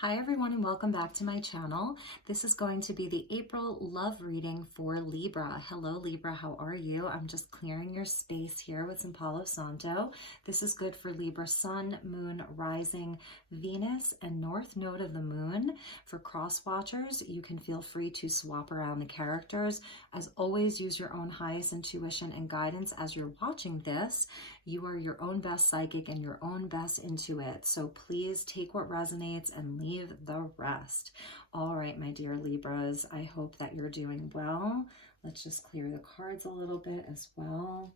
Hi everyone and welcome back to my channel. This is going to be the April love reading for Libra. Hello Libra, how are you? I'm just clearing your space here with some Palo Santo. This is good for Libra Sun, Moon, Rising, Venus, and North Node of the Moon. For cross watchers, you can feel free to swap around the characters. As always, use your own highest intuition and guidance as you're watching this. You are your own best psychic and your own best intuit. So please take what resonates and leave the rest. All right, my dear Libras, I hope that you're doing well. Let's just clear the cards a little bit as well.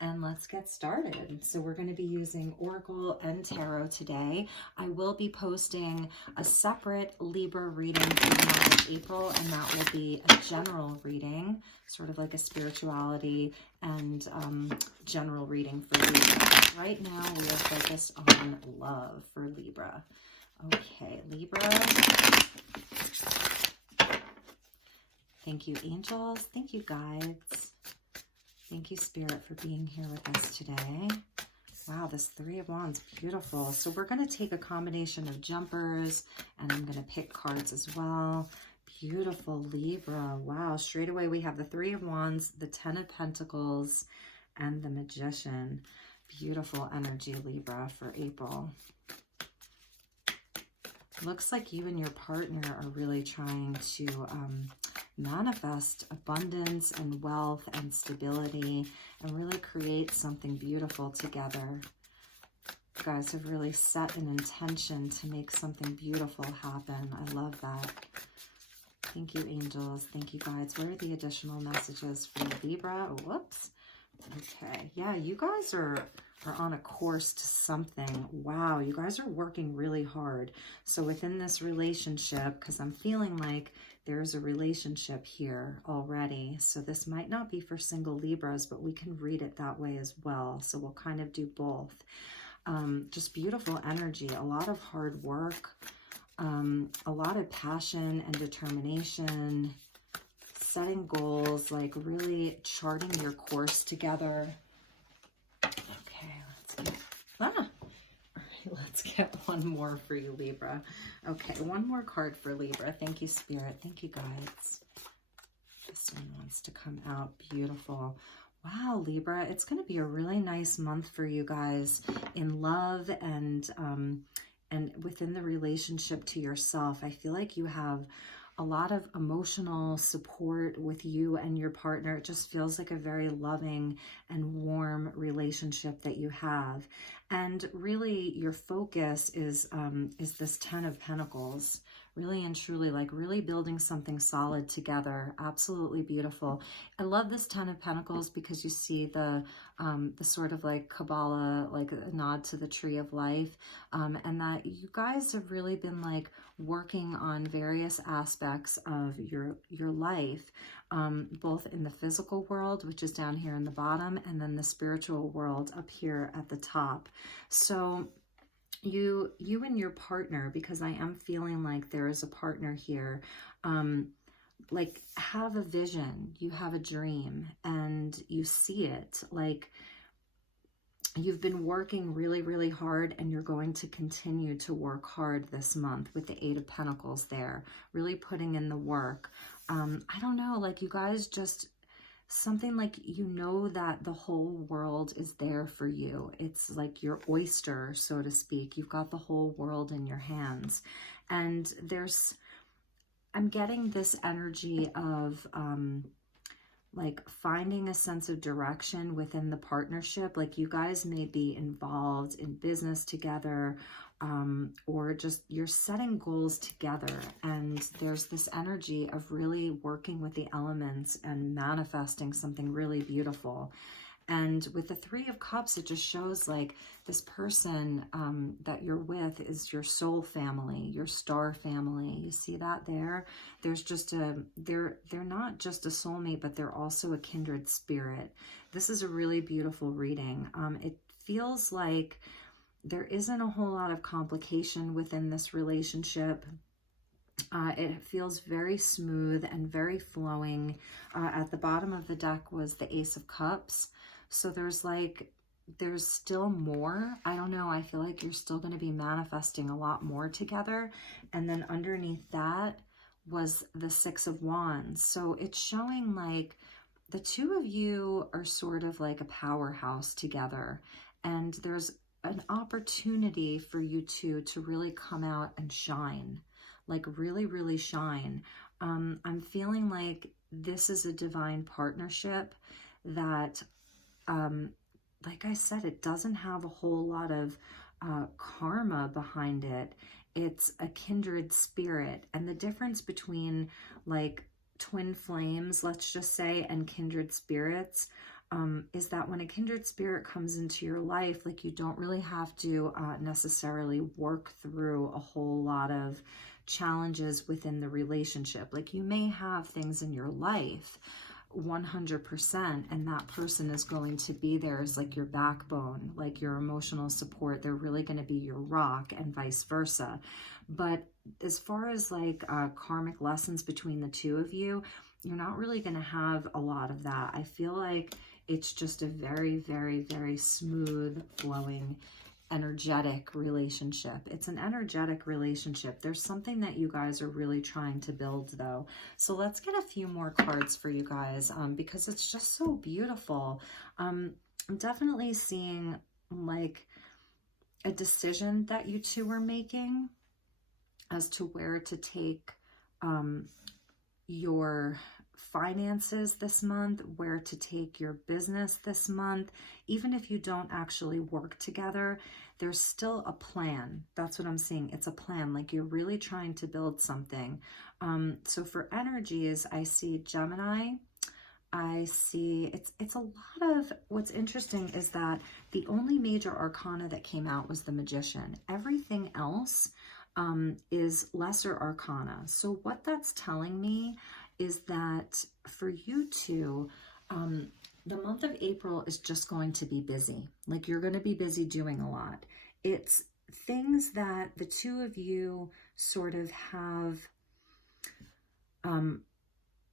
And let's get started. So we're going to be using Oracle and Tarot today. I will be posting a separate Libra reading for the month of April, and that will be a general reading, sort of like a spirituality and general reading for Libra. Right now, we are focused on love for Libra. Okay, Libra. Thank you, angels. Thank you, guides. Thank you, Spirit, for being here with us today. Wow, this Three of Wands, beautiful. So we're going to take a combination of jumpers, and I'm going to pick cards as well. Beautiful, Libra. Wow, straight away we have the Three of Wands, the Ten of Pentacles, and the Magician. Beautiful energy, Libra, for April. Looks like you and your partner are really trying to manifest abundance and wealth and stability and really create something beautiful together. You guys have really set an intention to make something beautiful happen. I love that. Thank you, angels. Thank you, guides. What are the additional messages for Libra? Whoops. Okay. Yeah, you guys are on a course to something. Wow, you guys are working really hard. So within this relationship, because I'm feeling like there's a relationship here already. So this might not be for single Libras, but we can read it that way as well. So we'll kind of do both. Just beautiful energy, a lot of hard work, a lot of passion and determination, setting goals, like really charting your course together. Okay, let's get one more for you, Libra. Okay, one more card for Libra. Thank you, Spirit. Thank you, guides. This one wants to come out. Beautiful. Wow, Libra, it's going to be a really nice month for you guys in love and within the relationship to yourself. I feel like you have a lot of emotional support with you and your partner. It just feels like a very loving and warm relationship that you have. And really your focus is this Ten of Pentacles. Really and truly, like really building something solid together. Absolutely beautiful. I love this Ten of Pentacles because you see the sort of like Kabbalah, like a nod to the tree of life, and that you guys have really been like working on various aspects of your life, both in the physical world, which is down here in the bottom, and then the spiritual world up here at the top. So you and your partner, because I am feeling like there is a partner here, like have a vision, you have a dream, and you see it. Like you've been working really, really hard, and you're going to continue to work hard this month with the Eight of Pentacles there, really putting in the work. I don't know, like you guys just, something like you know that the whole world is there for you. It's like your oyster, so to speak. You've got the whole world in your hands. And I'm getting this energy of like finding a sense of direction within the partnership. Like you guys may be involved in business together, or just you're setting goals together, and there's this energy of really working with the elements and manifesting something really beautiful. And with the Three of Cups, it just shows like this person that you're with is your soul family, your star family. You see that there? There's just they're not just a soulmate, but they're also a kindred spirit. This is a really beautiful reading. It feels like there isn't a whole lot of complication within this relationship. It feels very smooth and very flowing. At the bottom of the deck was the Ace of Cups. So there's like there's still more. I don't know. I feel like you're still going to be manifesting a lot more together. And then underneath that was the Six of Wands. So it's showing like the two of you are sort of like a powerhouse together. And there's an opportunity for you two to really come out and shine, like really, really shine. I'm feeling like this is a divine partnership that, like I said, it doesn't have a whole lot of karma behind it. It's a kindred spirit. And the difference between like twin flames, let's just say, and kindred spirits is that when a kindred spirit comes into your life, like you don't really have to necessarily work through a whole lot of challenges within the relationship. Like you may have things in your life 100%, and that person is going to be there as like your backbone, like your emotional support. They're really going to be your rock, and vice versa. But as far as like karmic lessons between the two of you, you're not really going to have a lot of that. I feel like it's just a very, very, very smooth flowing energetic relationship. It's an energetic relationship. There's something that you guys are really trying to build though. So let's get a few more cards for you guys because it's just so beautiful. I'm definitely seeing like a decision that you two are making as to where to take your finances this month, where to take your business this month. Even if you don't actually work together, there's still a plan. That's what I'm seeing. It's a plan. Like you're really trying to build something. So for energies, I see Gemini. I see it's a lot of, what's interesting is that the only major arcana that came out was the Magician. Everything else is lesser arcana. So what that's telling me is that for you two, the month of April is just going to be busy. Like you're going to be busy doing a lot. It's things that the two of you sort of have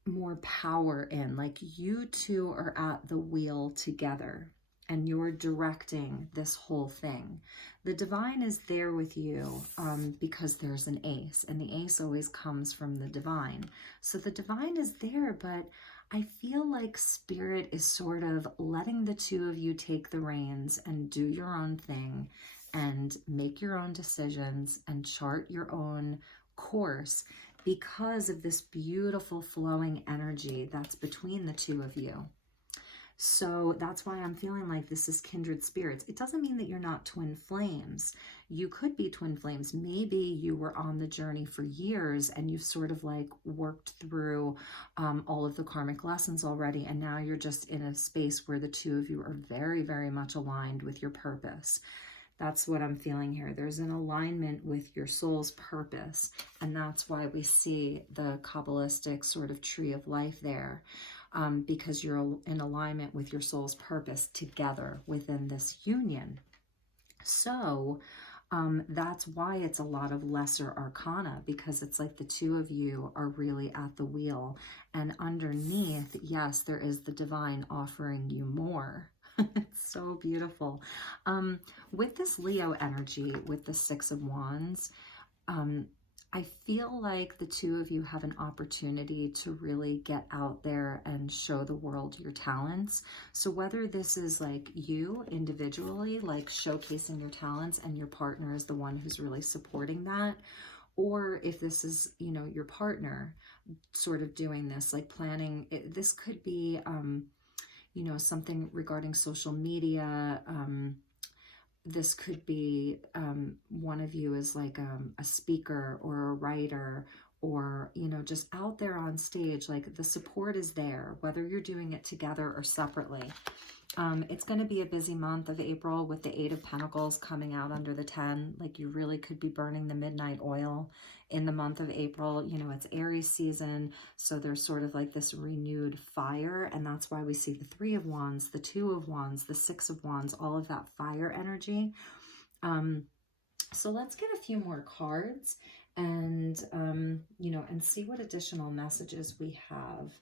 more power in. Like you two are at the wheel together and you're directing this whole thing. The divine is there with you because there's an ace, and the ace always comes from the divine. So the divine is there, but I feel like spirit is sort of letting the two of you take the reins and do your own thing and make your own decisions and chart your own course because of this beautiful flowing energy that's between the two of you. So that's why I'm feeling like this is kindred spirits. It doesn't mean that you're not twin flames. You could be twin flames. Maybe you were on the journey for years and you've sort of like worked through all of the karmic lessons already. And now you're just in a space where the two of you are very, very much aligned with your purpose. That's what I'm feeling here. There's an alignment with your soul's purpose. And that's why we see the Kabbalistic sort of tree of life there. Because you're in alignment with your soul's purpose together within this union. So that's why it's a lot of lesser arcana, because it's like the two of you are really at the wheel. And underneath, yes, there is the divine offering you more. It's so beautiful. With this Leo energy, with the Six of Wands, I feel like the two of you have an opportunity to really get out there and show the world your talents. So whether this is like you individually, like showcasing your talents, and your partner is the one who's really supporting that, or if this is, you know, your partner sort of doing this, like planning, this could be, you know, something regarding social media. This could be one of you is like a speaker or a writer, or, you know, just out there on stage. Like the support is there, whether you're doing it together or separately. It's going to be a busy month of April with the Eight of Pentacles coming out under the 10. Like you really could be burning the midnight oil in the month of April. You know, it's Aries season, so there's sort of like this renewed fire, and that's why we see the Three of Wands, the Two of Wands, the Six of Wands, all of that fire energy. So let's get a few more cards and, you know, and see what additional messages we have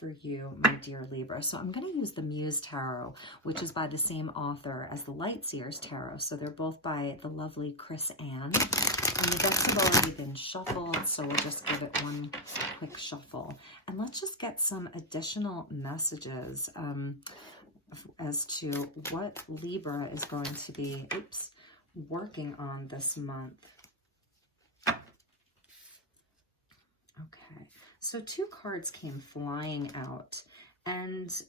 for you, my dear Libra. So I'm going to use the Muse Tarot, which is by the same author as the Light Seers Tarot. So they're both by the lovely Chris Ann. And the decks have already been shuffled, so we'll just give it one quick shuffle. And let's just get some additional messages as to what Libra is going to be, working on this month. Okay, so 2 cards came flying out, and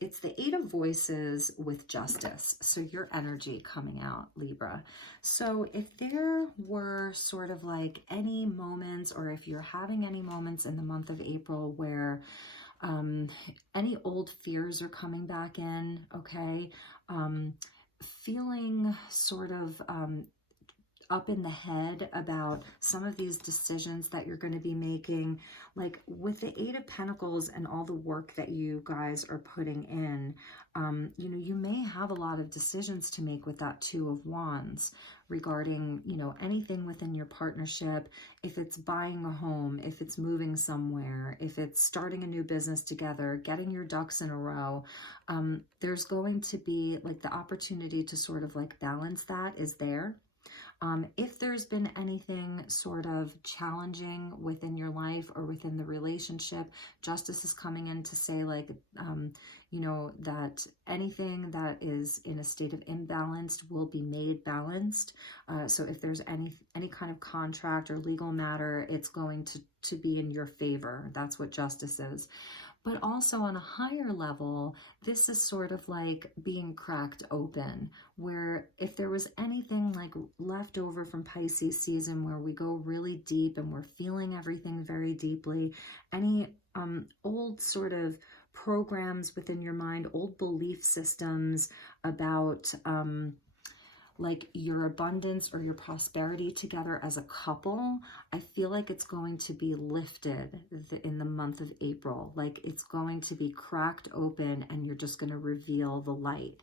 it's the 8 of Voices with Justice. So your energy coming out, Libra. So if there were sort of like any moments, or if you're having any moments in the month of April where any old fears are coming back in, okay, feeling sort of up in the head about some of these decisions that you're going to be making, like with the 8 of Pentacles and all the work that you guys are putting in, you know, you may have a lot of decisions to make with that 2 of Wands regarding, you know, anything within your partnership. If it's buying a home, if it's moving somewhere, if it's starting a new business together, getting your ducks in a row, there's going to be like the opportunity to sort of like balance that is there. If there's been anything sort of challenging within your life or within the relationship, Justice is coming in to say like, you know, that anything that is in a state of imbalanced will be made balanced. So if there's any kind of contract or legal matter, it's going to be in your favor. That's what Justice is. But also on a higher level, this is sort of like being cracked open, where if there was anything like left over from Pisces season where we go really deep and we're feeling everything very deeply, any old sort of programs within your mind, old belief systems about like your abundance or your prosperity together as a couple, I feel like it's going to be lifted in the month of April. Like it's going to be cracked open and you're just going to reveal the light.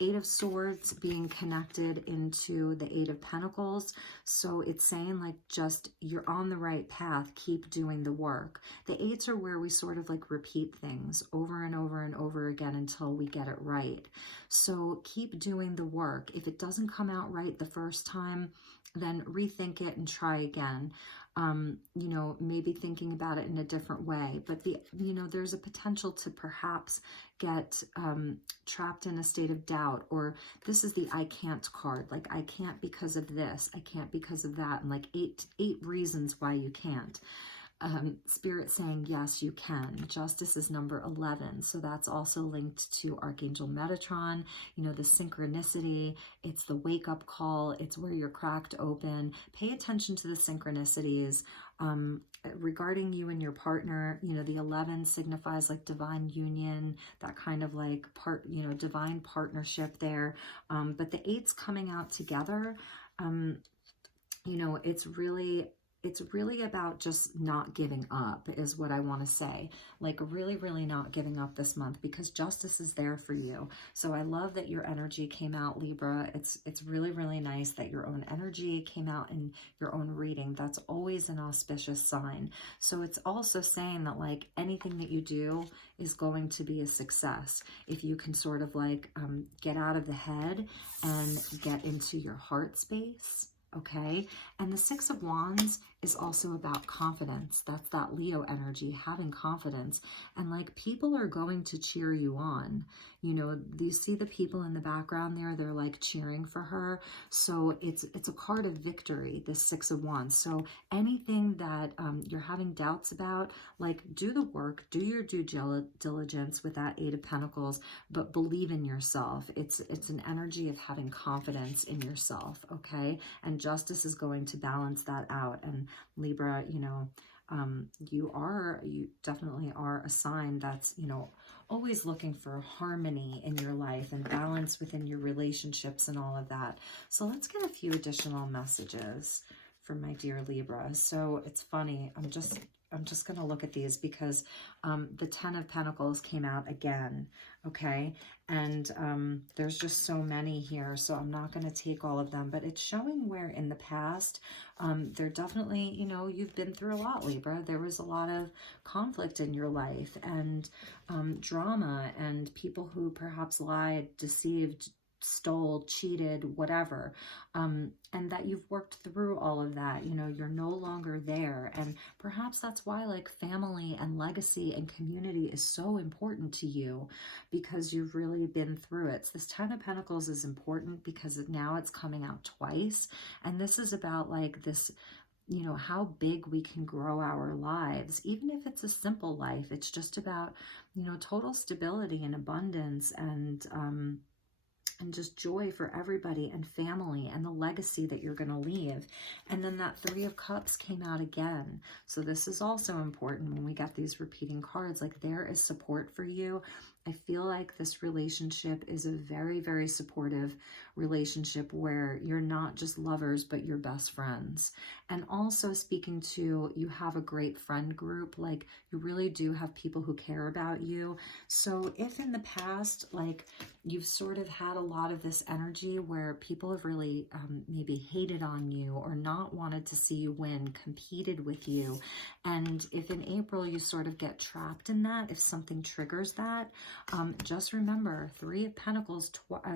8 of Swords being connected into the 8 of Pentacles. So it's saying like just you're on the right path. Keep doing the work. The 8s are where we sort of like repeat things over and over and over again until we get it right. So keep doing the work. If it doesn't come out right the first time, then rethink it and try again. You know, maybe thinking about it in a different way, but you know, there's a potential to perhaps get trapped in a state of doubt, or this is the I can't card, like I can't because of this, I can't because of that, and like eight reasons why you can't. Spirit saying, yes, you can. Justice is number 11. So that's also linked to Archangel Metatron, you know, the synchronicity. It's the wake up call. It's where you're cracked open. Pay attention to the synchronicities. Regarding you and your partner, you know, the 11 signifies like divine union, that kind of like divine partnership there. But the 8s coming out together, you know, it's really about just not giving up is what I want to say. Like really, really not giving up this month, because Justice is there for you. So I love that your energy came out, Libra. It's really, really nice that your own energy came out in your own reading. That's always an auspicious sign. So it's also saying that like anything that you do is going to be a success if you can sort of like get out of the head and get into your heart space. Okay, and the 6 of Wands is also about confidence. That's that Leo energy, having confidence. And like people are going to cheer you on. You know, you see the people in the background there, they're like cheering for her. So it's a card of victory, this 6 of Wands. So anything that you're having doubts about, like do the work, do your due diligence with that 8 of Pentacles, but believe in yourself. It's an energy of having confidence in yourself, okay? And Justice is going to balance that out. And Libra, you know, you definitely are a sign that's, you know, always looking for harmony in your life and balance within your relationships and all of that. So let's get a few additional messages for my dear Libra. So it's funny, I'm just going to look at these because the 10 of Pentacles came out again, okay? And there's just so many here, so I'm not going to take all of them, but it's showing where in the past, there definitely, you know, you've been through a lot, Libra. There was a lot of conflict in your life and drama and people who perhaps lied, deceived, stole, cheated, whatever, and that you've worked through all of that. You know, you're no longer there, and perhaps that's why like family and legacy and community is so important to you, because you've really been through it. So this 10 of Pentacles is important because now it's coming out twice, and this is about like this, you know, how big we can grow our lives, even if it's a simple life. It's just about, you know, total stability and abundance and just joy for everybody and family and the legacy that you're going to leave. And then that 3 of Cups came out again. So this is also important when we get these repeating cards, like there is support for you. I feel like this relationship is a very, very supportive relationship where you're not just lovers, but you're best friends. And also speaking to, you have a great friend group, like you really do have people who care about you. So if in the past, like you've sort of had a lot of this energy where people have really maybe hated on you or not wanted to see you win, competed with you. And if in April you sort of get trapped in that, if something triggers that, just remember 3 of Pentacles,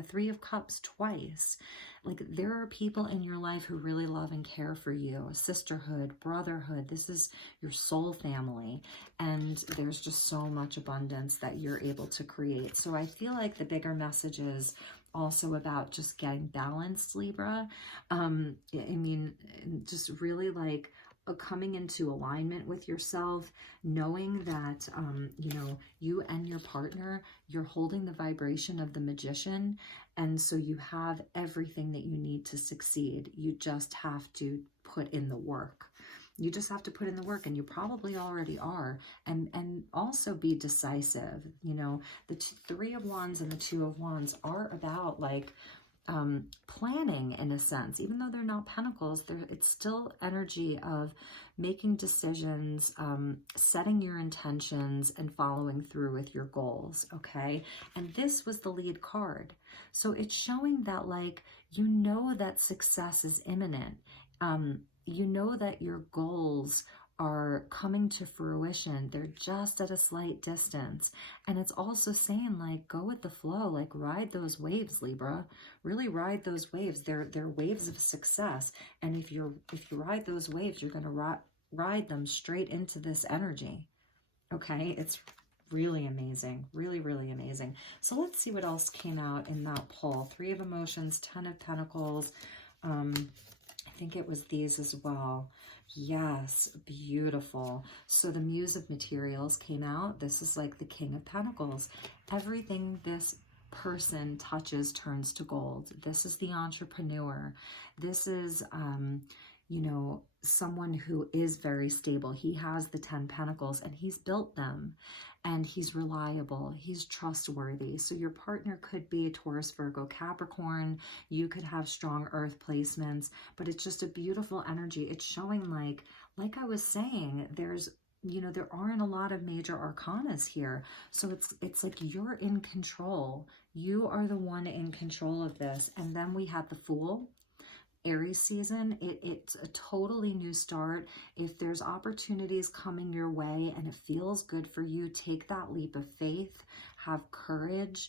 3 of Cups twice. Like there are people in your life who really love and care for you. Sisterhood, brotherhood, this is your soul family. And there's just so much abundance that you're able to create. So I feel like the bigger message is also about just getting balanced, Libra. I mean, just really like coming into alignment with yourself, knowing that, you know, you and your partner, you're holding the vibration of the Magician. And so you have everything that you need to succeed. You just have to put in the work. You just have to put in the work, and you probably already are. And also be decisive. You know, the 3 of Wands and the 2 of Wands are about like, planning in a sense, even though they're not pentacles, it's still energy of making decisions, setting your intentions and following through with your goals. Okay. And this was the lead card. So it's showing that like, you know, that success is imminent. You know that your goals are coming to fruition. They're just at a slight distance. And it's also saying like, go with the flow, like ride those waves, Libra, really ride those waves. They're waves of success. And if you ride those waves, you're going to ride them straight into this energy. Okay. It's really amazing. Really, really amazing. So let's see what else came out in that pull. 3 of Emotions, 10 of Pentacles. I think it was these as well. Yes, beautiful. So the Muse of Materials came out. This is like the King of Pentacles. Everything this person touches turns to gold. This is the entrepreneur. This is, you know, someone who is very stable. He has the 10 Pentacles and he's built them. And he's reliable, he's trustworthy. So your partner could be a Taurus, Virgo, Capricorn. You could have strong earth placements, but it's just a beautiful energy. It's showing like I was saying, there's, you know, there aren't a lot of major arcanas here. So it's like you're in control. You are the one in control of this. And then we have the Fool. Aries season, it's a totally new start. If there's opportunities coming your way and it feels good for you, take that leap of faith, have courage.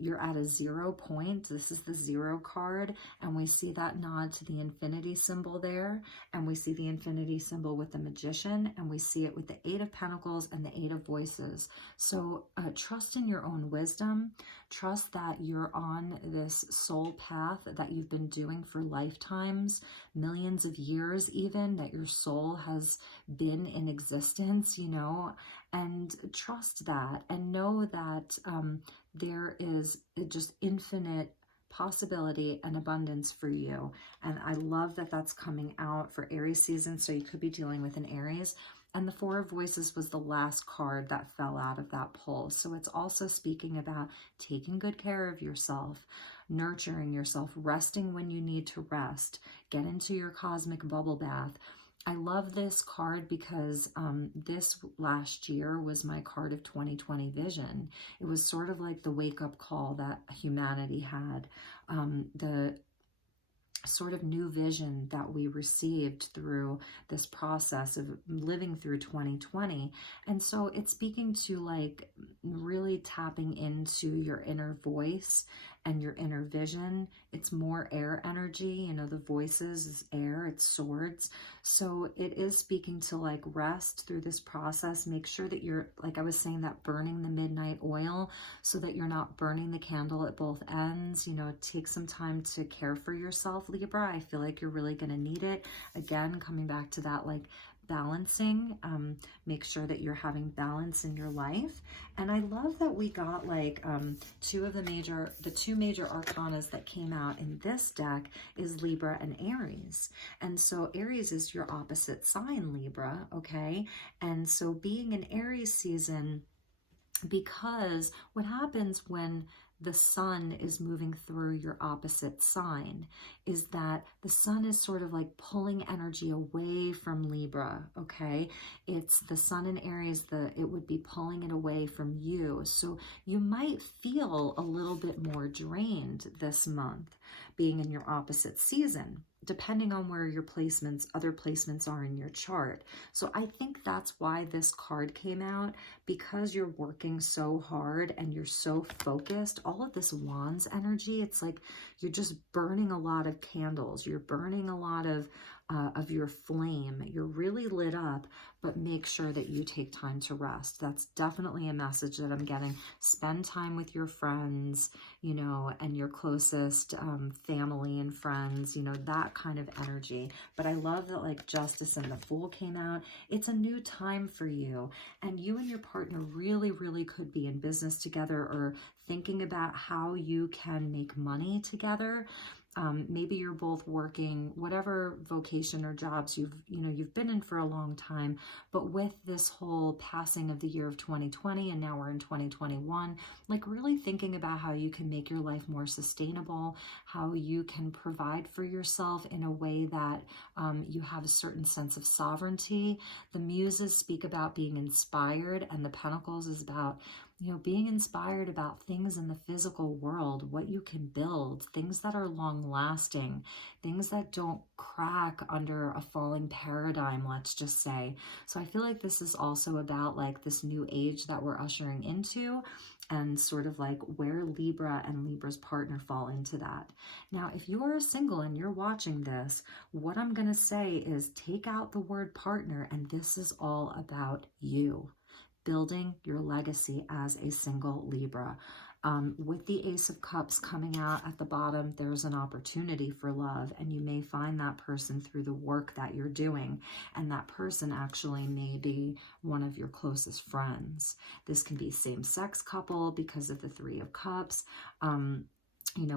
You're at a 0 point. This is the 0 card, and we see that nod to the infinity symbol there, and we see the infinity symbol with the Magician, and we see it with the 8 of Pentacles and the 8 of Voices. So trust in your own wisdom. Trust that you're on this soul path that you've been doing for lifetimes, millions of years even, that your soul has been in existence, you know, and trust that and know that there is just infinite possibility and abundance for you. And I love that that's coming out for Aries season. So you could be dealing with an Aries. And the 4 of Voices was the last card that fell out of that pull. So it's also speaking about taking good care of yourself, nurturing yourself, resting when you need to rest, get into your cosmic bubble bath. I love this card because this last year was my card of 2020 vision. It was sort of like the wake-up call that humanity had. The sort of new vision that we received through this process of living through 2020. And so it's speaking to like really tapping into your inner voice and your inner vision. It's more air energy, you know, the voices is air, it's swords. So it is speaking to like rest through this process. Make sure that you're, like I was saying, that burning the midnight oil so that you're not burning the candle at both ends. You know, take some time to care for yourself, Libra. I feel like you're really going to need it. Again, coming back to that like balancing, make sure that you're having balance in your life. And I love that we got like the two major arcanas that came out in this deck is Libra and Aries. And so Aries is your opposite sign, Libra, okay? And so being in Aries season, because what happens when the sun is moving through your opposite sign is that the sun is sort of like pulling energy away from Libra, okay? It's the sun in Aries, it would be pulling it away from you. So you might feel a little bit more drained this month being in your opposite season, depending on where your other placements are in your chart. So I think that's why this card came out, because you're working so hard and you're so focused. All of this Wands energy, it's like you're just burning a lot of candles. You're burning a lot of your flame. You're really lit up, but make sure that you take time to rest. That's definitely a message that I'm getting. Spend time with your friends, you know, and your closest family and friends, you know, that kind of energy. But I love that like Justice and the Fool came out. It's a new time for you, and you and your partner really, really could be in business together or thinking about how you can make money together. Maybe you're both working whatever vocation or jobs you've been in for a long time, but with this whole passing of the year of 2020 and now we're in 2021, like really thinking about how you can make your life more sustainable, how you can provide for yourself in a way that you have a certain sense of sovereignty. The Muses speak about being inspired, and the Pentacles is about being inspired about things in the physical world, what you can build, things that are long lasting, things that don't crack under a falling paradigm, let's just say. So I feel like this is also about like this new age that we're ushering into, and sort of like where Libra and Libra's partner fall into that. Now, if you are single and you're watching this, what I'm going to say is take out the word partner, and this is all about you. Building your legacy as a single Libra. With the Ace of Cups coming out at the bottom, there's an opportunity for love, and you may find that person through the work that you're doing, and that person actually may be one of your closest friends. This can be same-sex couple because of the Three of Cups.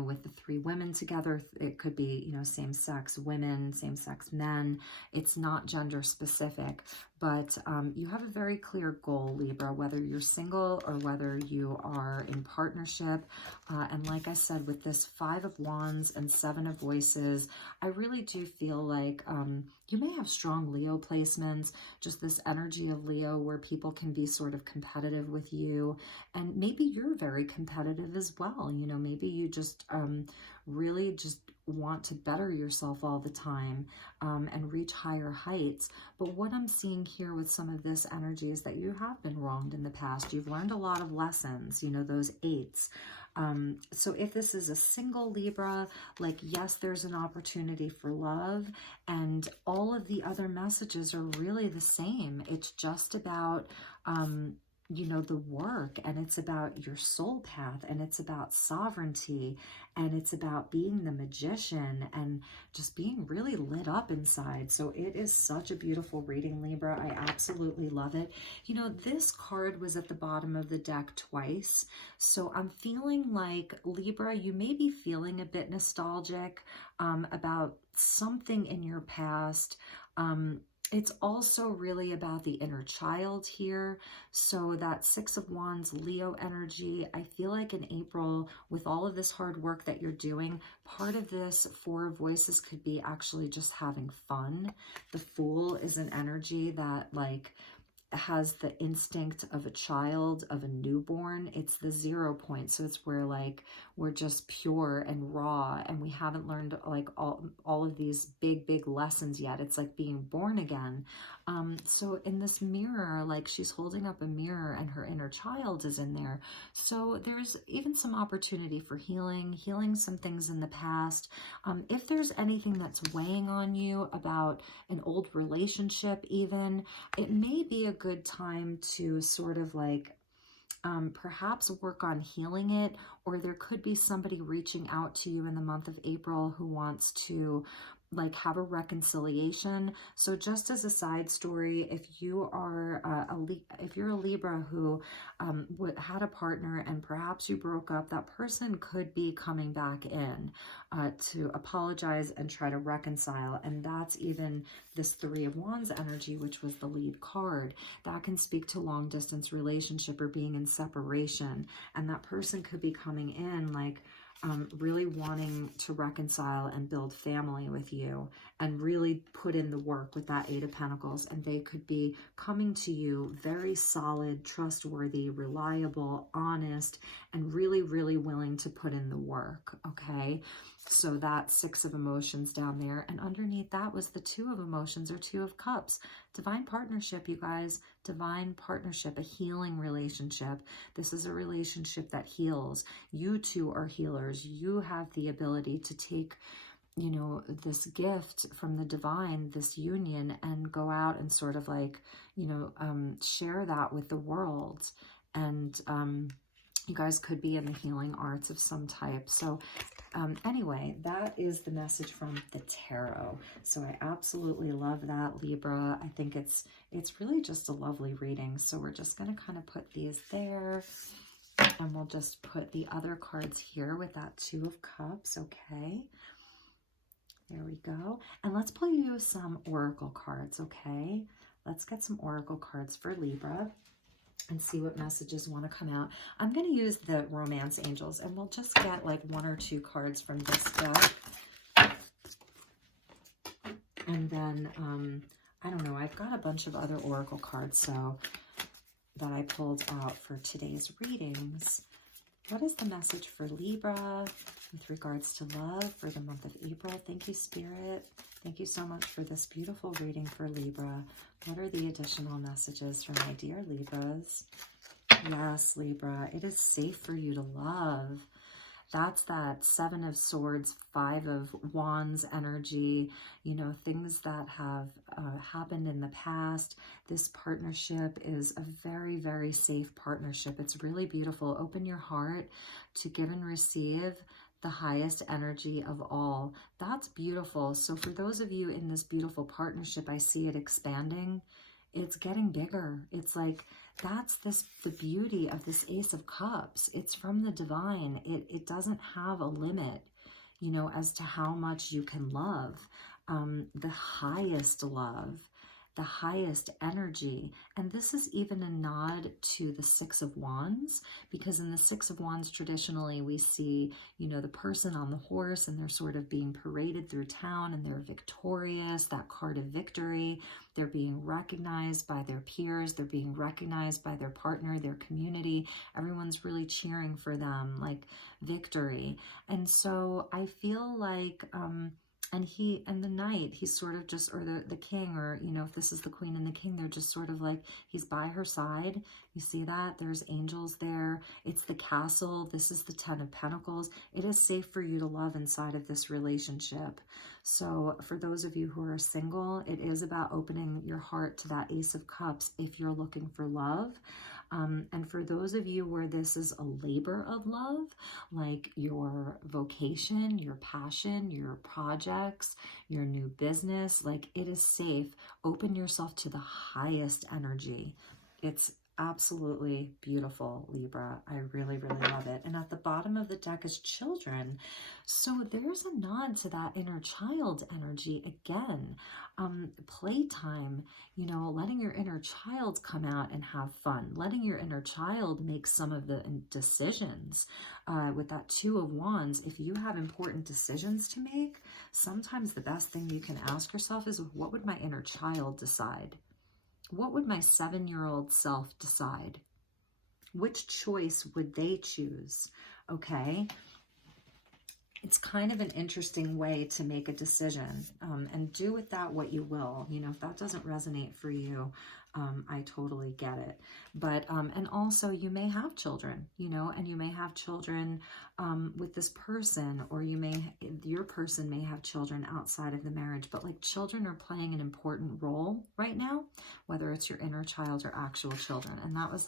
With the three women together, it could be, same-sex women, same-sex men. It's not gender specific, but you have a very clear goal, Libra, whether you're single or whether you are in partnership. And like I said, with this Five of Wands and Seven of Voices, I really do feel like you may have strong Leo placements, just this energy of Leo where people can be sort of competitive with you. And maybe you're very competitive as well. Maybe you just really just want to better yourself all the time and reach higher heights. But what I'm seeing here with some of this energy is that you have been wronged in the past. You've learned a lot of lessons, those eights. So if this is a single Libra, like, yes, there's an opportunity for love, and all of the other messages are really the same. It's just about, the work, and it's about your soul path, and it's about sovereignty, and it's about being the magician and just being really lit up inside. So it is such a beautiful reading, Libra. I absolutely love it. This card was at the bottom of the deck twice. So I'm feeling like, Libra, you may be feeling a bit nostalgic about something in your past. It's also really about the inner child here. So that Six of Wands, Leo energy, I feel like in April, with all of this hard work that you're doing, part of this Four of Voices could be actually just having fun. The Fool is an energy that like has the instinct of a child, of a newborn. It's the 0 point. So it's where like we're just pure and raw, and we haven't learned like all of these big lessons yet. It's like being born again. So in this mirror, like she's holding up a mirror and her inner child is in there. So there's even some opportunity for healing some things in the past. If there's anything that's weighing on you about an old relationship even, it may be a good time to sort of like perhaps work on healing it, or there could be somebody reaching out to you in the month of April who wants to like have a reconciliation. So just as a side story, if you are if you're a Libra who had a partner and perhaps you broke up, that person could be coming back in to apologize and try to reconcile. And that's even this Three of Wands energy, which was the lead card. That can speak to long distance relationship or being in separation. And that person could be coming in like really wanting to reconcile and build family with you and really put in the work with that Eight of Pentacles. And they could be coming to you very solid, trustworthy, reliable, honest, and really willing to put in the work, okay? So that Six of Emotions down there. And underneath that was the Two of Emotions or Two of Cups. Divine partnership, you guys. Divine partnership, a healing relationship. This is a relationship that heals. You two are healers. You have the ability to take, you know, this gift from the divine, this union, and go out and sort of like, you know, share that with the world. And you guys could be in the healing arts of some type. So anyway, that is the message from the tarot. So I absolutely love that, Libra. I think it's really just a lovely reading. So we're just going to kind of put these there, and we'll just put the other cards here with that Two of Cups. Okay, there we go. And let's pull you some oracle cards. Okay, let's get some oracle cards for Libra and see what messages want to come out. I'm going to use the Romance Angels, and we'll just get like 1 or 2 cards from this deck. And then, I don't know, I've got a bunch of other oracle cards so that I pulled out for today's readings. What is the message for Libra with regards to love for the month of April? Thank you, Spirit. Thank you so much for this beautiful reading for Libra. What are the additional messages for my dear Libras? Yes, Libra, it is safe for you to love. That's that Seven of Swords, Five of Wands energy, you know, things that have happened in the past. This partnership is a very safe partnership. It's really beautiful. Open your heart to give and receive the highest energy of all. That's beautiful. So for those of you in this beautiful partnership, I see it expanding. It's getting bigger. It's like, that's the beauty of this Ace of Cups. It's from the divine. It doesn't have a limit, you know, as to how much you can love. The highest love, the highest energy. And this is even a nod to the Six of Wands, because in the Six of Wands, traditionally we see, you know, the person on the horse and they're sort of being paraded through town and they're victorious, that card of victory. They're being recognized by their peers. They're being recognized by their partner, their community. Everyone's really cheering for them, like victory. And so I feel like, and the knight, he's sort of just, or the king, or, you know, if this is the queen and the king, they're just sort of like, he's by her side. You see that? There's angels there. It's the castle. This is the Ten of Pentacles. It is safe for you to love inside of this relationship. So for those of you who are single, it is about opening your heart to that Ace of Cups if you're looking for love. And for those of you where this is a labor of love, like your vocation, your passion, your projects, your new business, like it is safe. Open yourself to the highest energy. It's Absolutely beautiful, Libra. I really, really love it. And at the bottom of the deck is children. So there's a nod to that inner child energy again. Playtime, you know, letting your inner child come out and have fun, letting your inner child make some of the decisions. With that Two of Wands, if you have important decisions to make, sometimes the best thing you can ask yourself is, what would my inner child decide? What would my 7-year-old self decide? Which choice would they choose? Okay. It's kind of an interesting way to make a decision, and do with that what you will. You know, if that doesn't resonate for you, I totally get it. But, and also you may have children, you know, and you may have children with this person, or your person may have children outside of the marriage, but like children are playing an important role right now, whether it's your inner child or actual children. And that was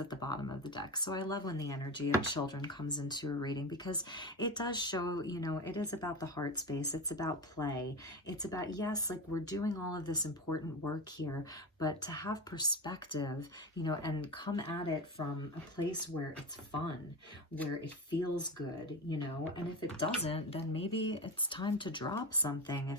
at the bottom of the deck. So I love when the energy of children comes into a reading, because it does show, you know, it is about the heart space. It's about play. It's about, yes, like we're doing all of this important work here, but to have perspective, you know, and come at it from a place where it's fun, where it feels good, you know, and if it doesn't, then maybe it's time to drop something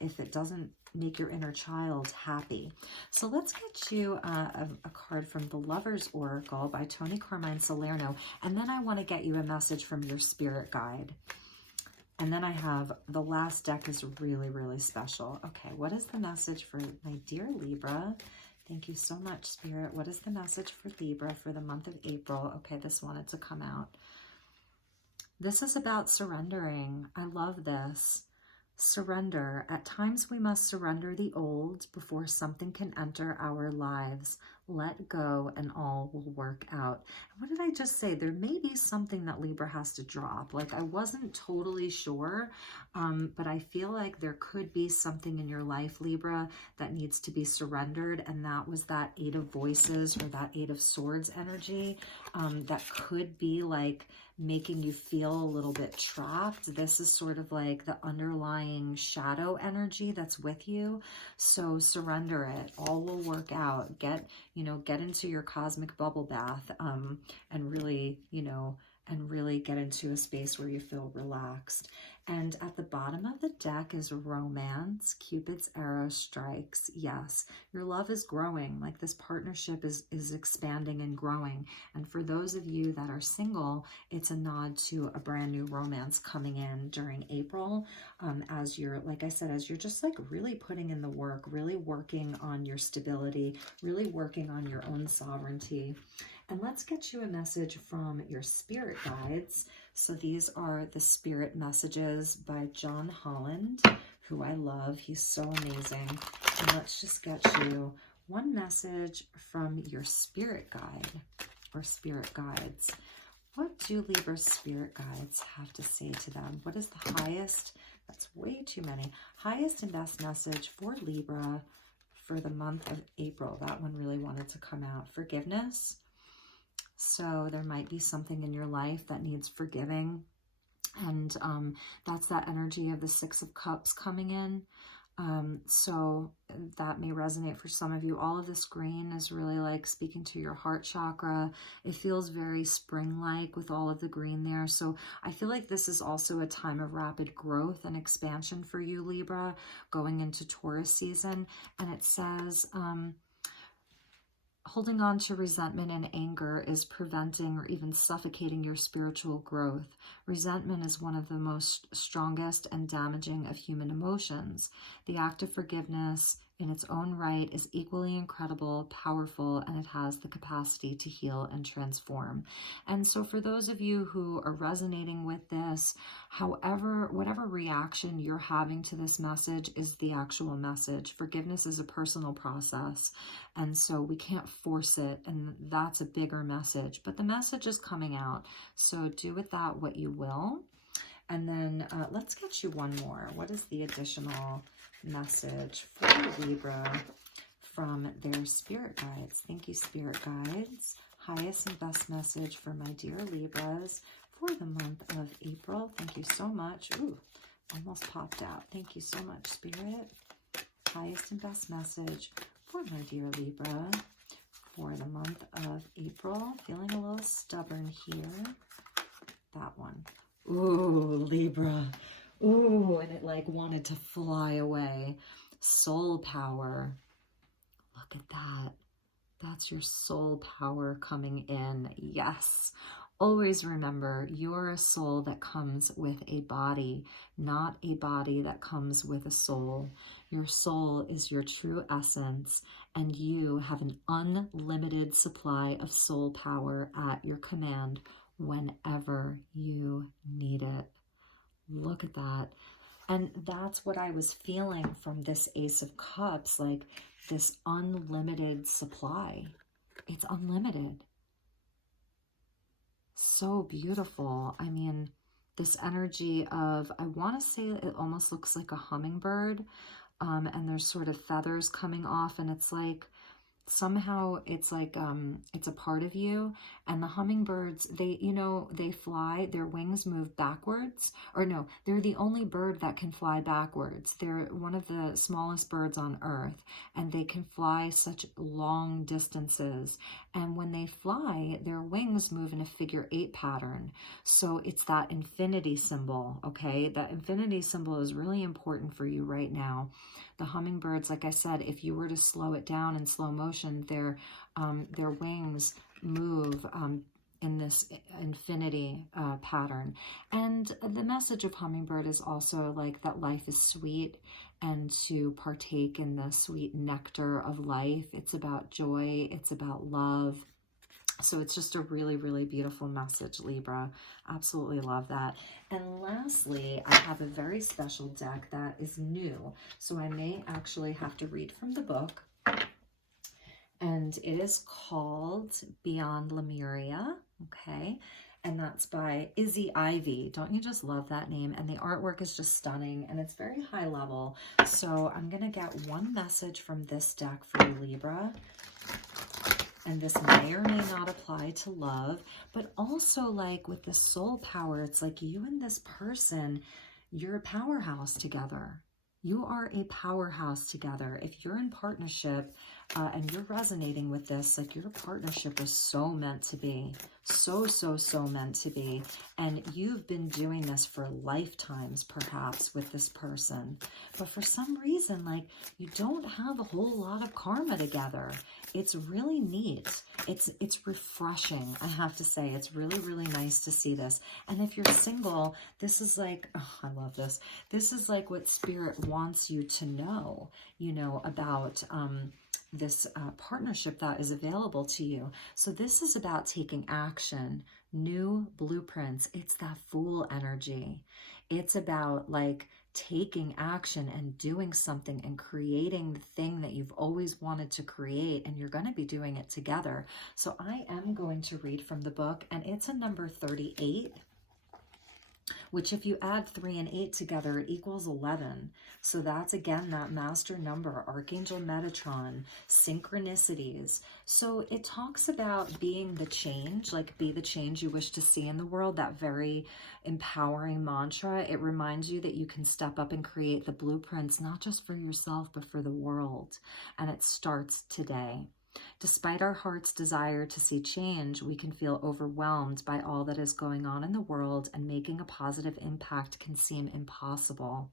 if it doesn't make your inner child happy. So let's get you a card from the Lover's Oracle by Tony Carmine Salerno, and then I want to get you a message from your spirit guide. And then I have the last deck is really, really special. Okay, what is the message for my dear Libra? Thank you so much, Spirit. What is the message for Libra for the month of April? Okay, this wanted to come out. This is about surrendering. I love this. Surrender. At times we must surrender the old before something can enter our lives. Let go and all will work out. What did I just say? There may be something that Libra has to drop. Like, I wasn't totally sure, but I feel like there could be something in your life, Libra, that needs to be surrendered. And that was that Eight of Voices or that Eight of Swords energy that could be like making you feel a little bit trapped. This is sort of like the underlying shadow energy that's with you. So surrender it. All will work out. Get into your cosmic bubble bath, and really, really get into a space where you feel relaxed. And at the bottom of the deck is romance. Cupid's arrow strikes. Yes, your love is growing. Like, this partnership is expanding and growing. And for those of you that are single, it's a nod to a brand new romance coming in during April. As you're, like I said, as you're just like really putting in the work, really working on your stability, really working on your own sovereignty. And let's get you a message from your spirit guides. So these are the spirit messages by John Holland, who I love. He's so amazing. And let's just get you one message from your spirit guide or spirit guides. What do Libra's spirit guides have to say to them? What is the highest, that's way too many, highest and best message for Libra for the month of April? That one really wanted to come out. Forgiveness. So there might be something in your life that needs forgiving. And that's that energy of the Six of Cups coming in. So that may resonate for some of you. All of this green is really like speaking to your heart chakra. It feels very spring-like with all of the green there. So I feel like this is also a time of rapid growth and expansion for you, Libra, going into Taurus season. And it says, holding on to resentment and anger is preventing or even suffocating your spiritual growth. Resentment is one of the most strongest and damaging of human emotions. The act of forgiveness in its own right is equally incredible, powerful, and it has the capacity to heal and transform. And so for those of you who are resonating with this, whatever reaction you're having to this message is the actual message. Forgiveness is a personal process, and so we can't force it, and that's a bigger message. But the message is coming out, so do with that what you will. And then let's get you one more. What is the additional message for Libra from their spirit guides? Thank you, spirit guides. Highest and best message for my dear Libras for the month of April. Thank you so much. Ooh, almost popped out. Thank you so much, spirit. Highest and best message for my dear Libra for the month of April. Feeling a little stubborn here. That one. Ooh, Libra. Ooh, and it like wanted to fly away. Soul power. Look at that. That's your soul power coming in. Yes. Always remember, you're a soul that comes with a body, not a body that comes with a soul. Your soul is your true essence, and you have an unlimited supply of soul power at your command whenever you need it. Look at that. And that's what I was feeling from this Ace of Cups, like this unlimited supply. It's unlimited. So beautiful. I mean, this energy of, I want to say it almost looks like a hummingbird, and there's sort of feathers coming off, and it's like, somehow it's like it's a part of you. And the hummingbirds, they, you know, they fly, their wings move backwards, or no, they're the only bird that can fly backwards. They're one of the smallest birds on earth, and they can fly such long distances. And when they fly, their wings move in a figure 8 pattern. So it's that infinity symbol. Okay, that infinity symbol is really important for you right now. The hummingbirds, like I said, if you were to slow it down in slow motion, their wings move in this infinity pattern. And the message of hummingbird is also like that life is sweet, and to partake in the sweet nectar of life. It's about joy. It's about love. So it's just a really, really beautiful message, Libra. Absolutely love that. And lastly, I have a very special deck that is new. So I may actually have to read from the book. And it is called Beyond Lemuria. Okay. And that's by Izzy Ivy. Don't you just love that name? And the artwork is just stunning, and it's very high level. So I'm going to get one message from this deck for you, Libra. And this may or may not apply to love, but also like with the soul power, it's like you and this person, you're a powerhouse together. You are a powerhouse together. If you're in partnership and you're resonating with this, like your partnership was so meant to be. So meant to be. And you've been doing this for lifetimes, perhaps, with this person. But for some reason, like, you don't have a whole lot of karma together. It's really neat. It's refreshing, I have to say. It's really, really nice to see this. And if you're single, this is like, oh, I love this. This is like what Spirit wants you to know, you know, about this partnership that is available to you. So this is about taking action, new blueprints. It's that Fool energy. It's about like taking action and doing something and creating the thing that you've always wanted to create, and you're going to be doing it together. So I am going to read from the book, and it's a number 38. Which if you add 3 and 8 together, it equals 11. So that's, again, that master number, Archangel Metatron, synchronicities. So it talks about being the change, like be the change you wish to see in the world, that very empowering mantra. It reminds you that you can step up and create the blueprints, not just for yourself, but for the world. And it starts today. Despite our heart's desire to see change, we can feel overwhelmed by all that is going on in the world, and making a positive impact can seem impossible.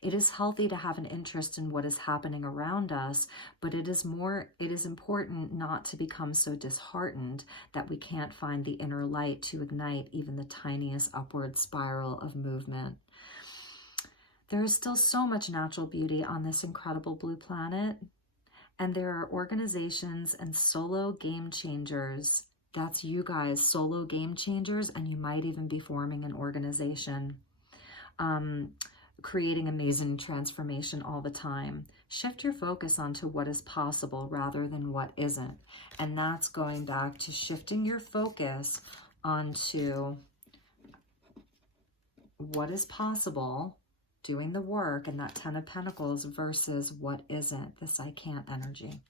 It is healthy to have an interest in what is happening around us, but it is important not to become so disheartened that we can't find the inner light to ignite even the tiniest upward spiral of movement. There is still so much natural beauty on this incredible blue planet. And there are organizations and solo game changers. That's you guys, solo game changers, and you might even be forming an organization, creating amazing transformation all the time. Shift your focus onto what is possible rather than what isn't. And that's going back to shifting your focus onto what is possible, doing the work, and that 10 of Pentacles versus what isn't, this I can't energy.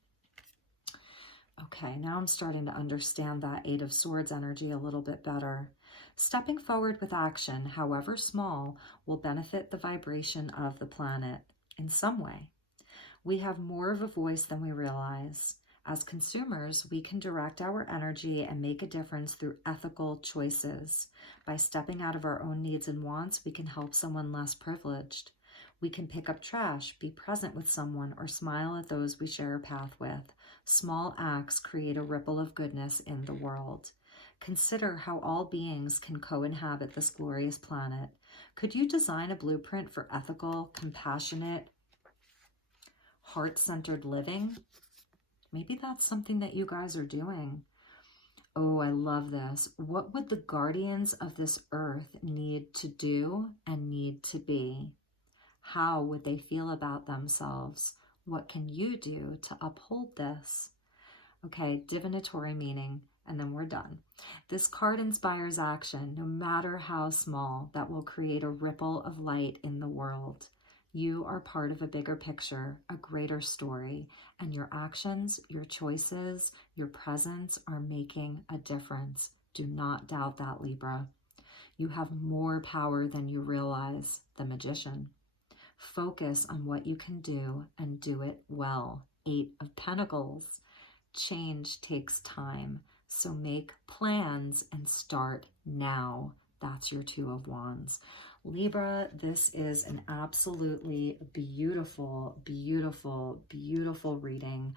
Okay, now I'm starting to understand that 8 of Swords energy a little bit better. Stepping forward with action, however small, will benefit the vibration of the planet in some way. We have more of a voice than we realize. As consumers, we can direct our energy and make a difference through ethical choices. By stepping out of our own needs and wants, we can help someone less privileged. We can pick up trash, be present with someone, or smile at those we share a path with. Small acts create a ripple of goodness in the world. Consider how all beings can co-inhabit this glorious planet. Could you design a blueprint for ethical, compassionate, heart-centered living? Maybe that's something that you guys are doing. Oh, I love this. What would the guardians of this earth need to do and need to be? How would they feel about themselves? What can you do to uphold this? Okay, divinatory meaning, and then we're done. This card inspires action, no matter how small, that will create a ripple of light in the world. You are part of a bigger picture, a greater story, and your actions, your choices, your presence are making a difference. Do not doubt that, Libra. You have more power than you realize, the Magician. Focus on what you can do and do it well. 8 of Pentacles. Change takes time, so make plans and start now. That's your 2 of Wands. Libra, this is an absolutely beautiful, beautiful, beautiful reading.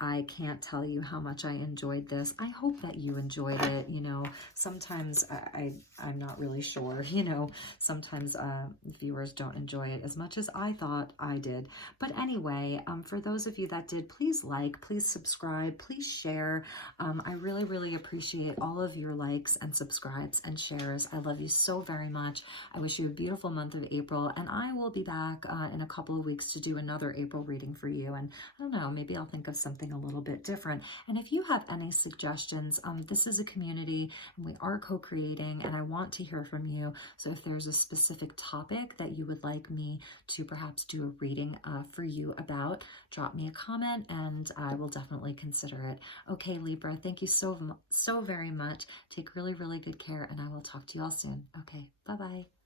I can't tell you how much I enjoyed this. I hope that you enjoyed it. You know, sometimes I'm not really sure, you know, sometimes viewers don't enjoy it as much as I thought I did. But anyway, for those of you that did, please like, please subscribe, please share. I really, really appreciate all of your likes and subscribes and shares. I love you so very much. I wish you a beautiful month of April, and I will be back in a couple of weeks to do another April reading for you. And I don't know, maybe I'll think of something a little bit different. And if you have any suggestions, this is a community and we are co-creating, and I want to hear from you. So if there's a specific topic that you would like me to perhaps do a reading for you about, drop me a comment and I will definitely consider it. Okay, Libra, thank you so very much. Take really, really good care, and I will talk to you all soon. Okay, bye-bye.